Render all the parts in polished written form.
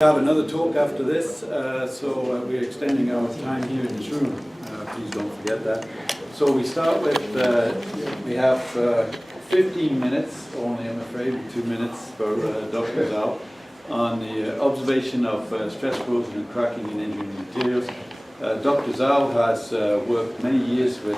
have another talk after this, so we're extending our time here in this room. Please don't forget that. So we start with, we have 15 minutes only, I'm afraid, 2 minutes for Dr. Zhou on the observation of stress corrosion and cracking in engineering materials. Dr. Zhou has worked many years with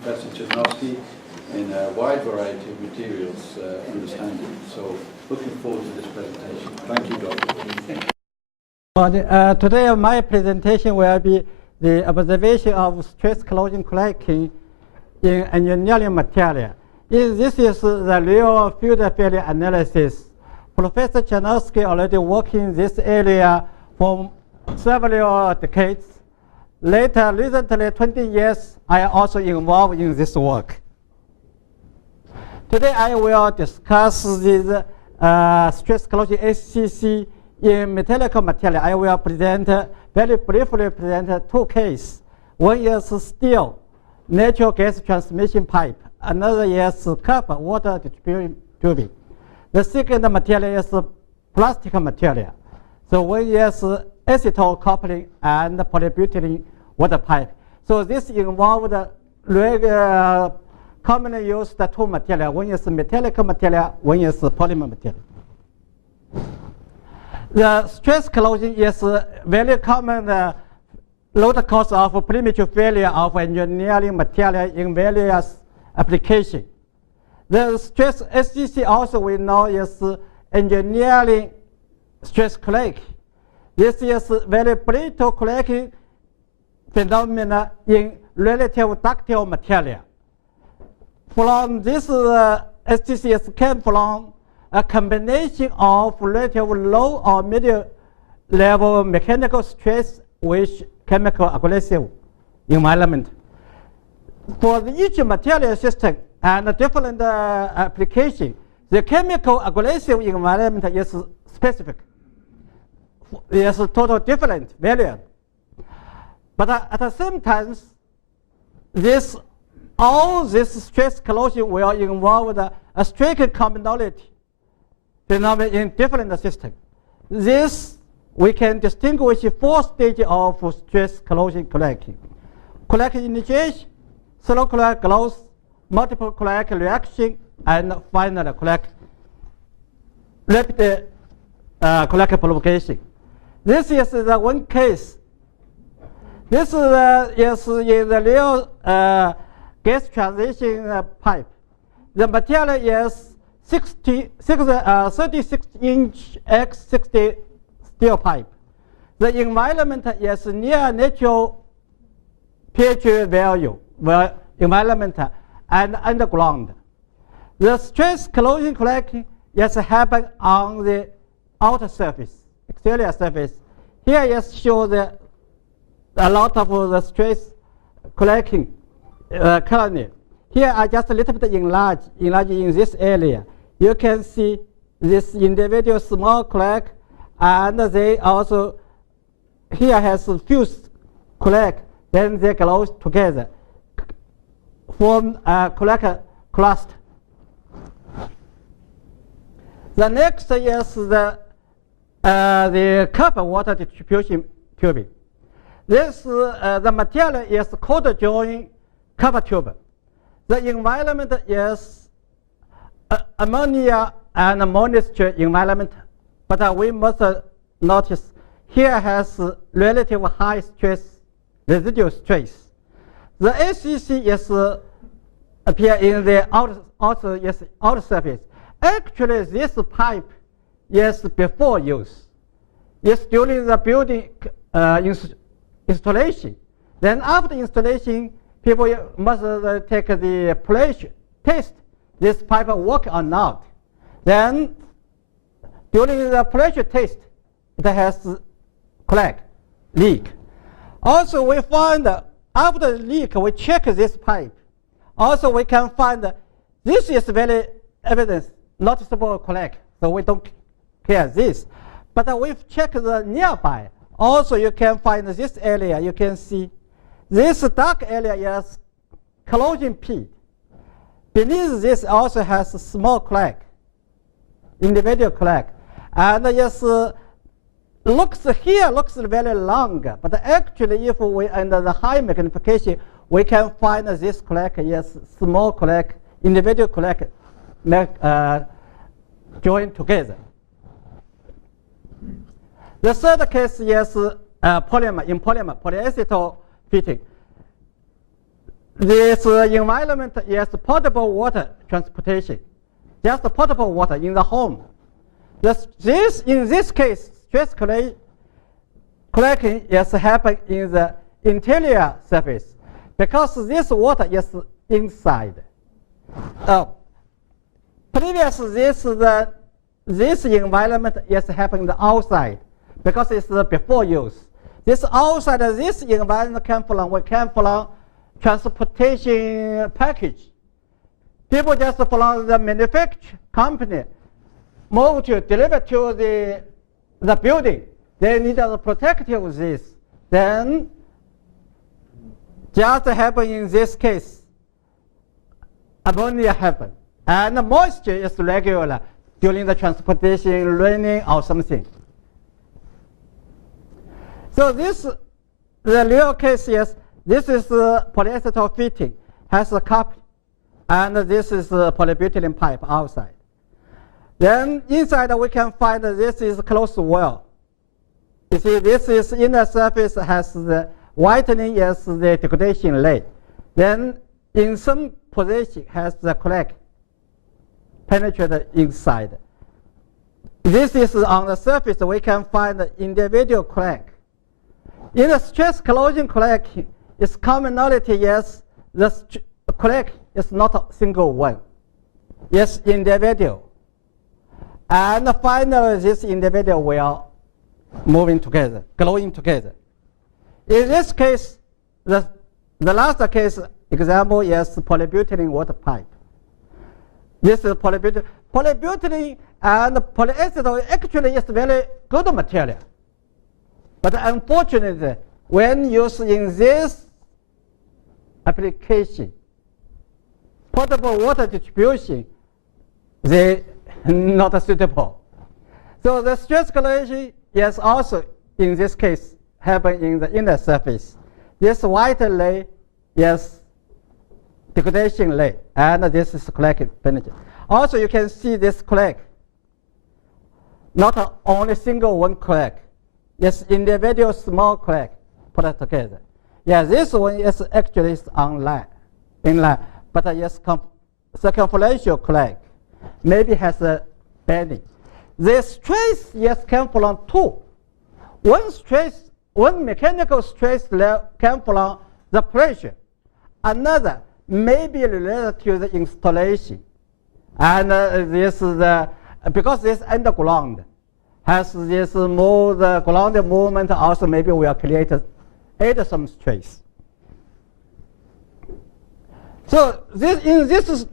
Professor Chesnovsky in a wide variety of materials understanding. So looking forward to this presentation. Thank you, Doctor. Today my presentation will be the observation of stress corrosion cracking in engineering material. This is the real field failure analysis. Professor Chesnovsky already worked in this area for several decades. Later, recently, 20 years, I am also involved in this work. Today, I will discuss this stress corrosion HCC in metallic material. I will present, very briefly present two cases. One is steel, natural gas transmission pipe. Another is copper water distribution tubing. The second material is plastic material. So one is acetyl coupling and polybutylene water pipe. So this involved commonly used two materials. One is metallic material, one is polymer material. The stress corrosion is very common root cause of premature failure of engineering material in various applications. The stress SCC also we know is engineering stress cracking. This is very brittle cracking phenomena in relative ductile material. From this SCC came from a combination of relative low or medium level mechanical stress with chemical aggressive environment. For each material system and different application, the chemical aggressive environment is specific. It is total different variant. But at the same time, all this stress corrosion will involve a strict commonality phenomenon in different systems. This we can distinguish 4 stages of stress corrosion cracking. Crack initiation, slow crack growth, multiple crack reaction, and final crack, rapid crack propagation. This is the one case. This is in the real gas transition pipe. The material is 36-inch x 60 steel pipe. The environment is near natural pH value, environment and underground. The stress corrosion cracking is happening on the outer surface, exterior surface. Here is show a lot of the stress cracking currently. Here I just a little bit enlarge in this area. You can see this individual small crack, and they also here has a fused crack. Then they close together, form a crack cluster. The next is the copper water distribution tubing. This the material is cold joint copper tube. The environment is ammonia and moisture environment, but we must notice here has relative high stress, residual stress. The SCC is appear in the outer surface. Actually, this pipe is before use. It's during the building installation. Then after installation, people must take the pressure test this pipe work or not. Then during the pressure test, it has crack, leak. Also, we find after the leak, we check this pipe. Also, we can find this is very evidence, noticeable crack, so we don't care this. But we've checked the nearby. Also, you can find this area. You can see this dark area is corrosion pit. Beneath this also has a small crack, individual crack. And yes, looks very long, but actually if we under the high magnification, we can find this crack is small crack, individual crack joined together. The third case is polyacetal fitting. This environment is potable water transportation, just potable water in the home. In this case, stress cracking is happening in the interior surface because this water is inside. This environment is happening outside because it's before use. This outside, this environment came from transportation package. People just from the manufacturer company move to deliver to the building. They need to protect this. Then just happen in this case, ammonia happen. And the moisture is regular during the transportation, raining or something. So the real case is, this is polyacetal fitting, has a cup, and this is polybutylene pipe outside. Then inside we can find this is closed well. You see, this is inner surface has the whitening is the degradation layer. Then in some position has the crack penetrated inside. This is on the surface we can find the individual crack. In the stress corrosion crack, its commonality is the crack is not a single one. It's individual. And finally, this individual will moving together, glowing together. In this case, the last case example is polybutylene water pipe. This is polybutylene. Polybutylene and polyacetal actually is very good material. But unfortunately, when used in this application, potable water distribution, they not suitable. So the stress corrosion is also, in this case, happen in the inner surface. This white layer is degradation layer, and this is crack penetrating. Also, you can see this crack, not only single one crack. It's individual small crack put together. Yeah, this one is actually inline, but it's circumferential crack. Maybe has a bending. The stress came from two. One mechanical stress came from the pressure. Another may be related to the installation. And this is because this underground has this the ground movement also maybe will add some stress. So in this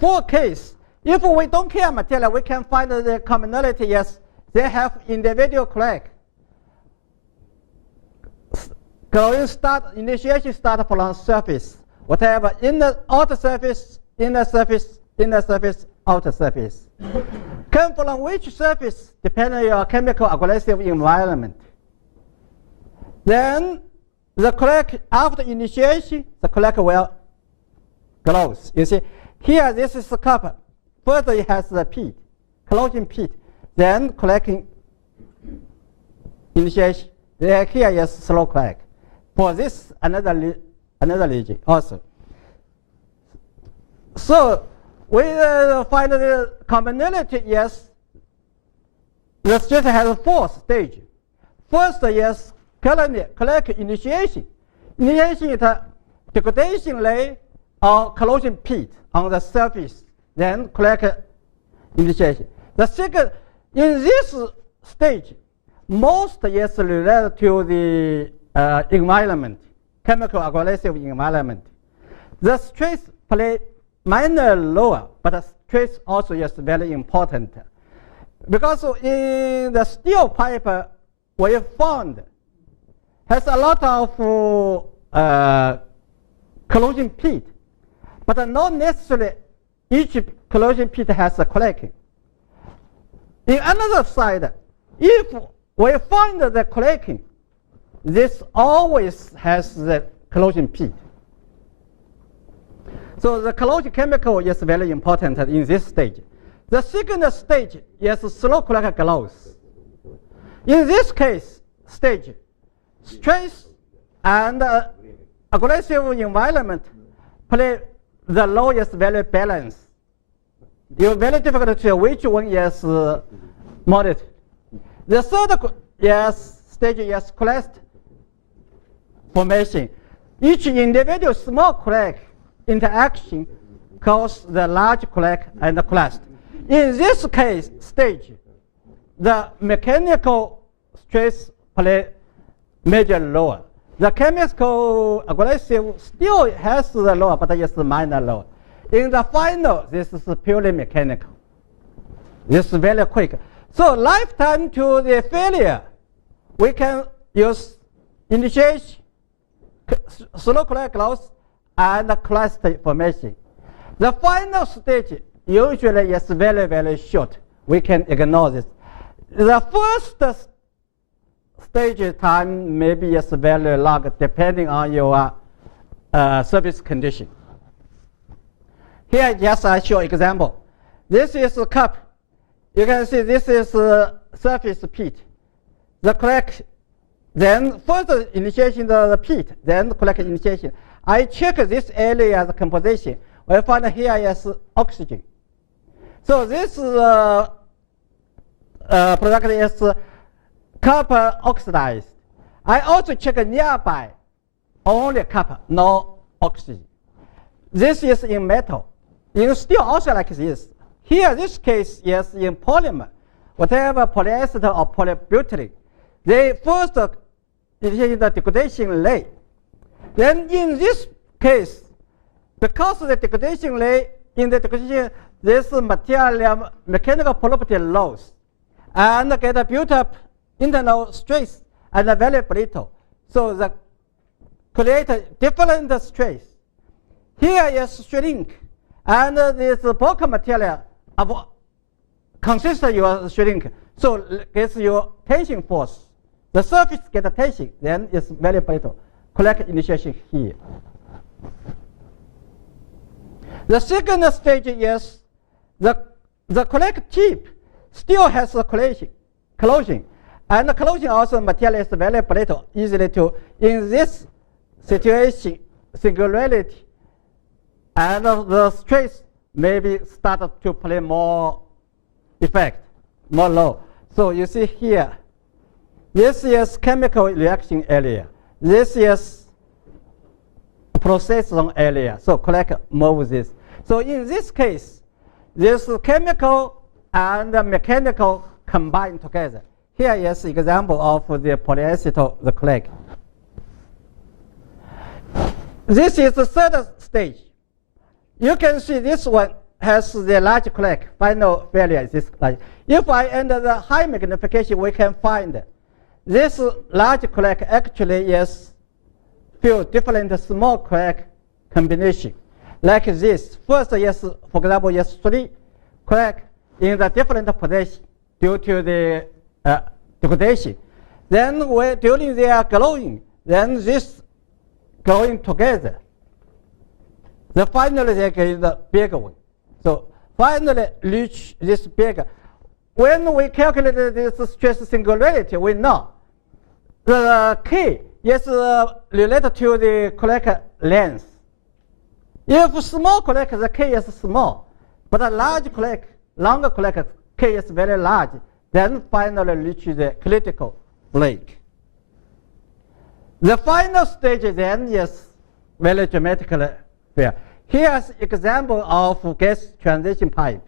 four case, if we don't care material, we can find the commonality. Yes, they have individual crack. Initiation start from surface, whatever, outer surface, inner surface, outer surface. Come from which surface, depending on your chemical aggressive environment. Then the crack, after initiation, the crack will close. You see, here this is the copper. Further it has the peat, corrosion peat. Then cracking initiation. Here is slow crack. For this, another region also. So we find the commonality is the stress has four stages. First is crack initiation. Initiation is a degradation layer or corrosion peat on the surface. Then crack initiation. The second, in this stage, most is related to the environment, chemical aggressive environment. The stress play minor role, but the stress also is very important. Because in the steel pipe we found has a lot of corrosion peat, but not necessarily each corrosion peat has a cracking. In another side, if we find the cracking. This always has the corrosion peak. So the corrosion chemical is very important in this stage. The second stage is slow crack growth. In this case, stage, stress and aggressive environment play the role is very balanced. It's very difficult to tell which one is moderate. The third stage is crest formation. Each individual small crack interaction causes the large crack and the crest. In this case, stage, the mechanical stress play major role. The chemical aggressive still has the role, but it's minor role. In the final, this is purely mechanical. This is very quick. So lifetime to the failure, we can use initiation, slow crack growth, and crest formation. The final stage usually is very, very short. We can ignore this. The first stage time maybe is very long depending on your surface condition. Here just I show example. This is a cup. You can see this is surface peat. The crack, then first initiation of the peat, then crack initiation. I check this area as composition. I find here is oxygen. So this product is copper oxidized. I also check nearby, only copper, no oxygen. This is in metal. In steel also like this. Here, this case is in polymer, whatever polyester or polybutylene. They first initiate the degradation rate. Then in this case, because the degradation rate, in the degradation, this material mechanical property loss and get built up internal stress and very brittle. So the create different stress. Here is shrink, and this bulk material consists your shrink. So gets your tension force. The surface get tension, then it's very brittle. Crack initiation here. The second stage is the crack tip still has a corrosion. And the corrosion also material is very brittle, easily to, in this situation, singularity, and the stress maybe started to play more effect, more low. So you see here, this is chemical reaction area. This is process zone area. So crack moves this. So in this case, this chemical and mechanical combine together. Here is example of the polyacetal, the crack. This is the third stage. You can see this one has the large crack. Final failure is this large. If I enter the high magnification, we can find this large crack actually is few different small crack combination. Like this. First is, for example, is 3 crack in the different position due to the degradation. Then during they are growing, then this growing together. Then finally they get the bigger one. So finally reach this bigger. When we calculate this stress singularity, we know the K is related to the crack length. If small crack, the K is small, but a large crack, longer crack, K is very large. Then finally reach the critical break. The final stage then is very dramatically fair. Here's example of gas transition pipe.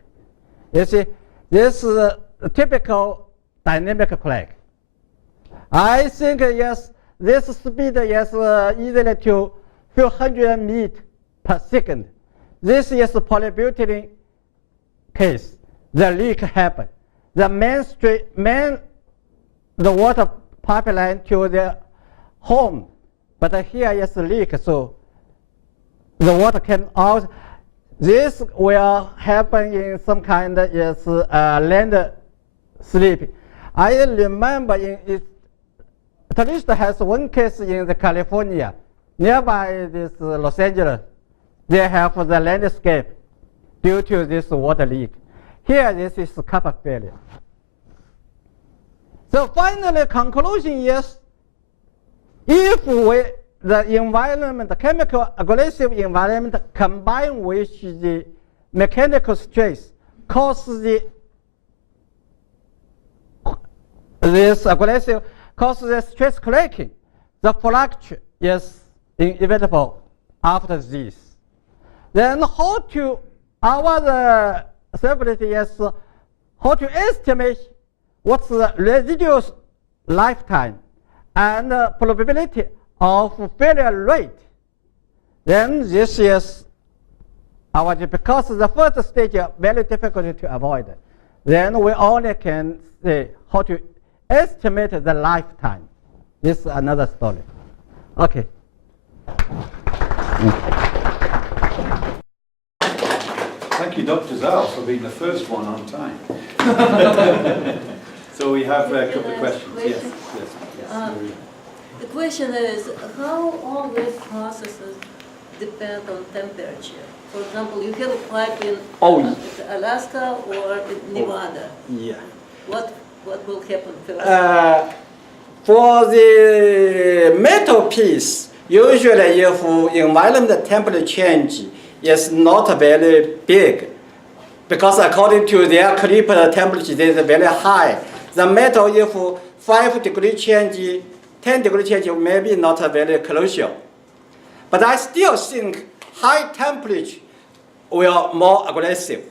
You see, this is a typical dynamic crack. I think yes, this speed is easily to few hundred meters per second. This is a polybutylene case. The leak happened. The the water pipeline to the home, but here is a leak, so the water came out. This will happen in some kind of land slip. I remember at least has one case in the California, nearby this Los Angeles. They have the landscape due to this water leak. Here, this is copper failure. So finally, conclusion is, if the environment, the chemical aggressive environment combined with the mechanical stress causes the stress cracking, the fracture is inevitable after this. Then our ability is how to estimate what's the residual lifetime and probability of failure rate. Then this is our, because the first stage is very difficult to avoid. Then we only can say how to estimate the lifetime. This is another story. Okay. Thank you, Dr. Zhou, for being the first one on time. So we have a couple of questions. Yes. The question is, how all these processes depend on temperature? For example, you have a pipe in Alaska or in Nevada. Yeah. What will happen first? For the metal piece, usually if environment temperature change is not very big, because according to their clipper temperature is very high. The metal, if 5 degree change, 10 degree change, maybe not very crucial. But I still think high temperature will more aggressive,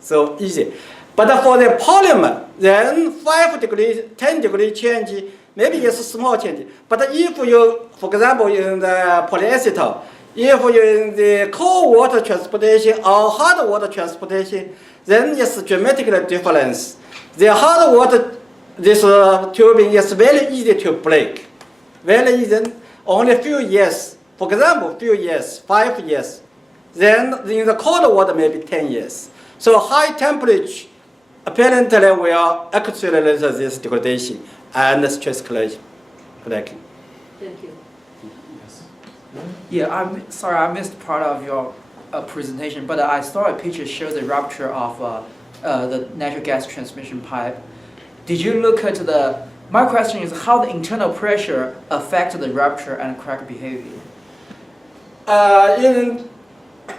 so easy. But for the polymer, then 5 degree, 10 degree change, maybe it's a small change. But if you, for example, in the polyacetal, if you're in the cold water transportation or hot water transportation, then it's dramatically difference. The hot water, this tubing is very easy to break. Very easy, only a few years. For example, few years, 5 years. Then in the cold water, maybe 10 years. So high temperature apparently will accelerate this degradation and stress cracking. Thank you. Yeah, I'm sorry, I missed part of your presentation, but I saw a picture show the rupture of the natural gas transmission pipe. Did you look at my question is how the internal pressure affects the rupture and crack behavior?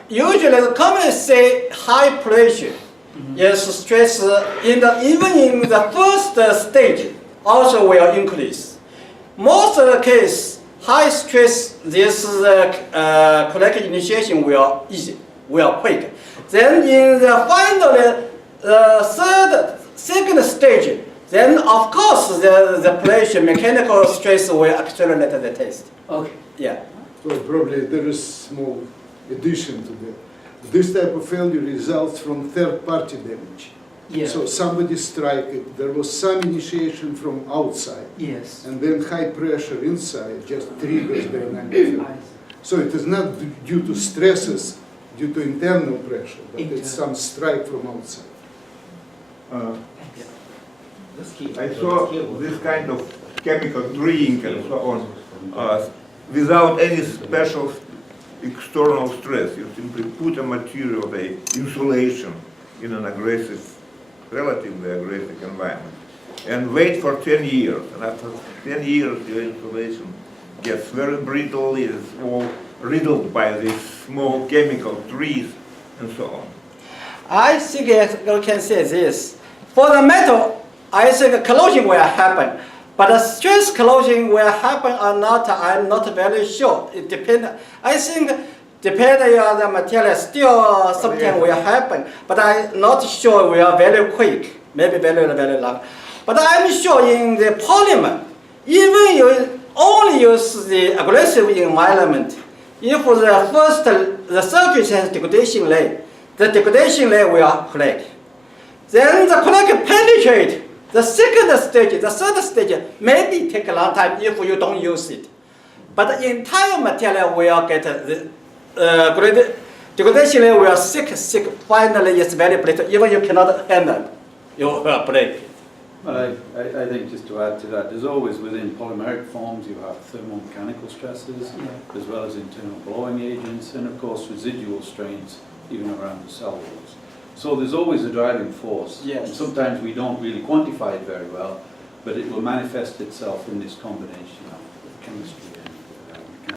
Usually, the commonly say high pressure is stress even in the first stage also will increase. Most of the case, high stress, this cracking initiation will easy, will quick. Then in the final second stage, then of course the pressure, mechanical stress will accelerate the test. Okay. Yeah. Well, probably there is small addition to that. This type of failure results from third-party damage. Yeah. So somebody strike it, there was some initiation from outside, Yes. and then high pressure inside just triggers dynamic failure. So it is not due to stresses, due to internal pressure, but it's some strike from outside. I saw this kind of chemical drilling and so on without any special external stress. You simply put a material, the insulation, in an relatively aggressive environment, and wait for 10 years. And after 10 years, your insulation gets very brittle, it is all riddled by these small chemical trees and so on. I think you can say this. For the metal, I think corrosion will happen. But the stress corrosion will happen or not, I'm not very sure. It depends. I think depending on the material, still something will happen. But I'm not sure we are very quick, maybe very, very long. But I'm sure in the polymer, even you only use the aggressive environment, if the surface has degradation layer, the degradation layer will crack. Then the crack penetrate. The second stage, the third stage, maybe take a long time if you don't use it. But the entire material will get the degradation layer will thick, finally it's very brittle. Even you cannot handle, you will break. Well, I think just to add to that, there's always within polymeric forms, you have thermomechanical stresses, as well as internal blowing agents, and of course residual strains even around the cell walls. So there's always a driving force. Yes. And sometimes we don't really quantify it very well, but it will manifest itself in this combination of chemistry.